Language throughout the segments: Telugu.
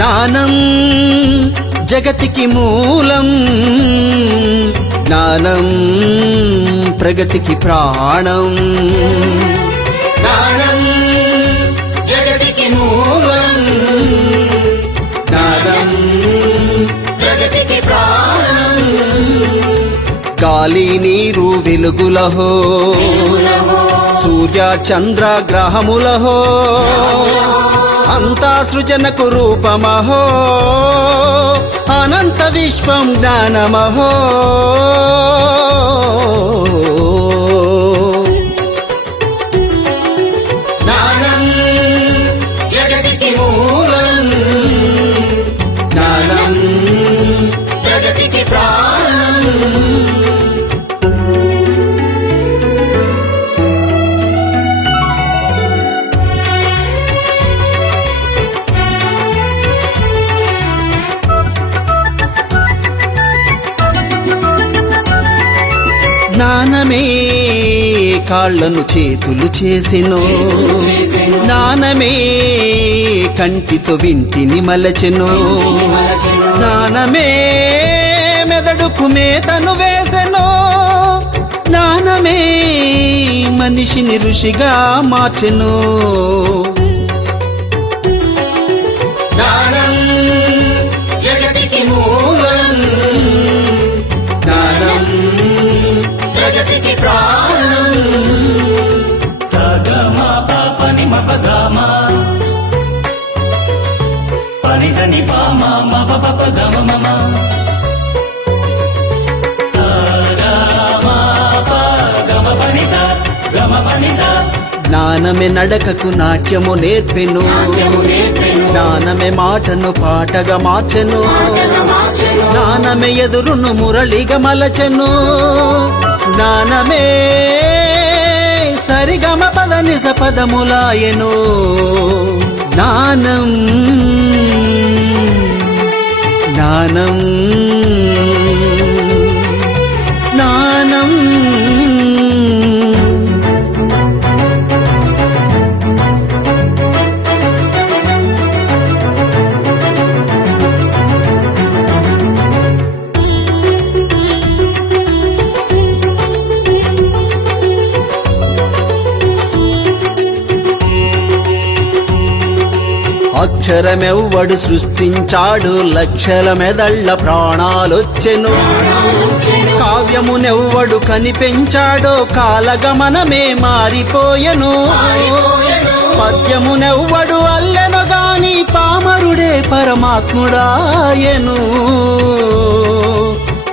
జ్ఞానం జగతికి మూలం, జ్ఞానం ప్రగతికి ప్రాణం. జ్ఞానం జగతికి మూలం, జ్ఞానం ప్రగతికి ప్రాణం. గాలి నీరు వెలుగులహో, సూర్య చంద్ర గ్రహములహో, అంతా సృజనకు రూపమహో, అనంత విశ్వం జ్ఞానమహో. జ్ఞానం జగతికి మూలం, జ్ఞానం ప్రగతికి ప్రాణం. జ్ఞానమే కాళ్లను చేతులు చేసెను, జ్ఞానమే కంటితో వింటిని మలచెను, జ్ఞానమే మెదడుకు మేతను వేసెను, జ్ఞానమే మనిషిని ఋషిగా మార్చెను. జ్ఞానం జగతికి మూలం, జ్ఞానం ప్రగతికి ప్రాణం. సగమ పని మపగమ పని సని పామ మప పప గమ మమ జ్ఞానమే నడకకు నాట్యము నేర్పెను, జ్ఞానమే మాటను పాటగా మార్చెను, జ్ఞానమే ఎదురును మురళిగా మలచెను, జ్ఞానమే సరిగమ పద నిజ పదములాయెను. జ్ఞానం జ్ఞానం జ్ఞానం. అక్షరమెవ్వడు సృష్టించాడు, లక్షల మెదళ్ల ప్రాణాలొచ్చెను, కావ్యమునెవ్వడు కనిపెంచాడో కాలగమనమే మారిపోయెను, పద్యమునెవ్వడు అల్లెను గాని పామరుడే పరమాత్ముడాయెను.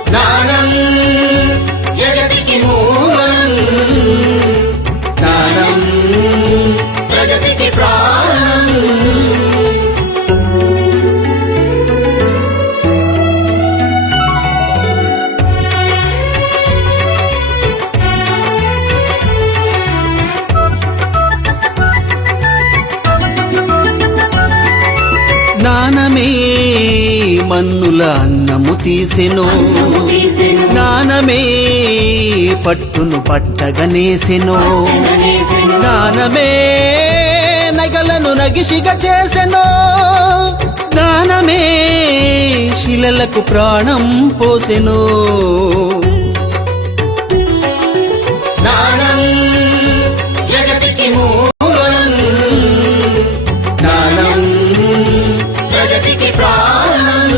జ్ఞానం జగతికి మూలం, జ్ఞానం ప్రగతికి ప్రాణం. జ్ఞానమే మన్నుల అన్నము తీసెను, జ్ఞానమే పట్టును పట్టగనేసెను, జ్ఞానమే నగలను నగిషిగా చేసెను, జ్ఞానమే శిలలకు ప్రాణం పోసెను. జ్ఞానం జగతికి మూలం, జ్ఞానం ప్రగతికి ప్రాణం.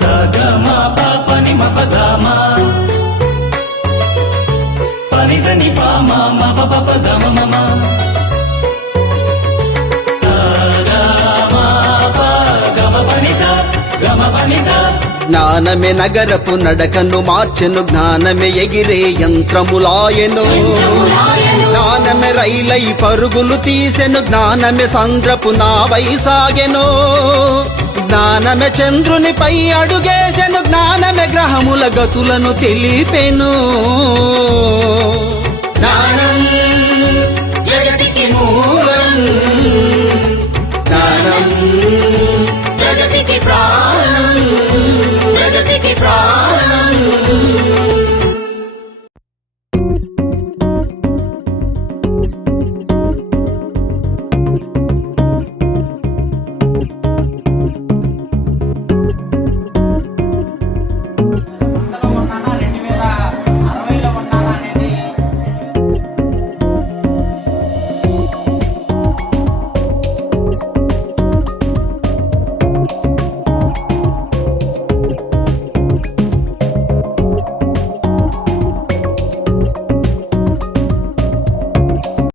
సగమ పని మపగమ పని సని పామ మప పప గమ మమ జ్ఞానమే నగరపు నడకను మార్చెను, జ్ఞానమే ఎగిరే యంత్రములాయెను, జ్ఞానమే రైలై పరుగులు తీసెను, జ్ఞానమే సంద్రపు నావై సాగెను, జ్ఞానమే చంద్రునిపై అడుగేసెను, జ్ఞానమే గ్రహముల గతులను తెలిపెను. జ్ఞానం జగతికి మూలం, జ్ఞానం ప్రగతికి ప్రాణం.